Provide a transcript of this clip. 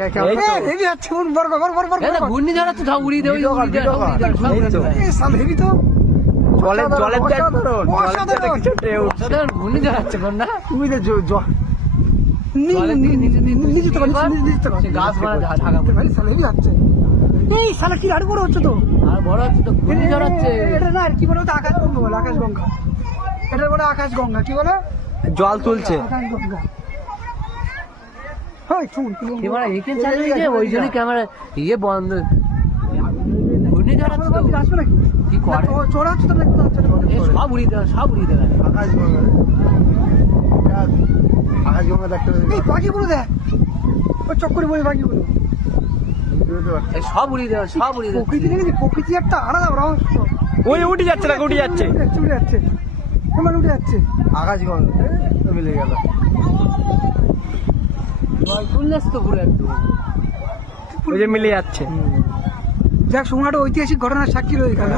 heavy যাচ্ছে ঘূর্ণিঝড় হচ্ছে সব উড়িয়ে দেবে হেভি তো ঘূর্ণিঝড় হচ্ছে না তুমি গাছ হেভি যাচ্ছে এই শালা কি আরো বড় হচ্ছে তো আর বড় হচ্ছে তো ঘূর্ণিঝড় হচ্ছে এটা না কি বলে আকাশগঙ্গা বলে আকাশগঙ্গা এটা বলে আকাশগঙ্গা কি বলে জল তুলছে ওই জন্য ক্যামেরা ইয়ে বন্ধ ঘূর্ণিঝড় আসবে নাকি কি করে চড়া হচ্ছে সব উড়িয়ে দেবে সব উড়িয়ে দেবে আকাশগঙ্গা দেখতে পাখিগুলো দেখ ওই চক্করে বলে পাখিগুলো সব উড়িয়ে দেবে সব উড়িয়ে দেবে প্রকৃতি একটা আলাদা রহস্য ওই উঠে যাচ্ছে না উঠে যাচ্ছে উঠে যাচ্ছে তোমার উঠে যাচ্ছে আকাশগঙ্গা মিলে গেল তো পুরো একদম ওই যে মিলে যাচ্ছে যাক সময়টা ঐতিহাসিক ঘটনার সাক্ষী রয়ে গেল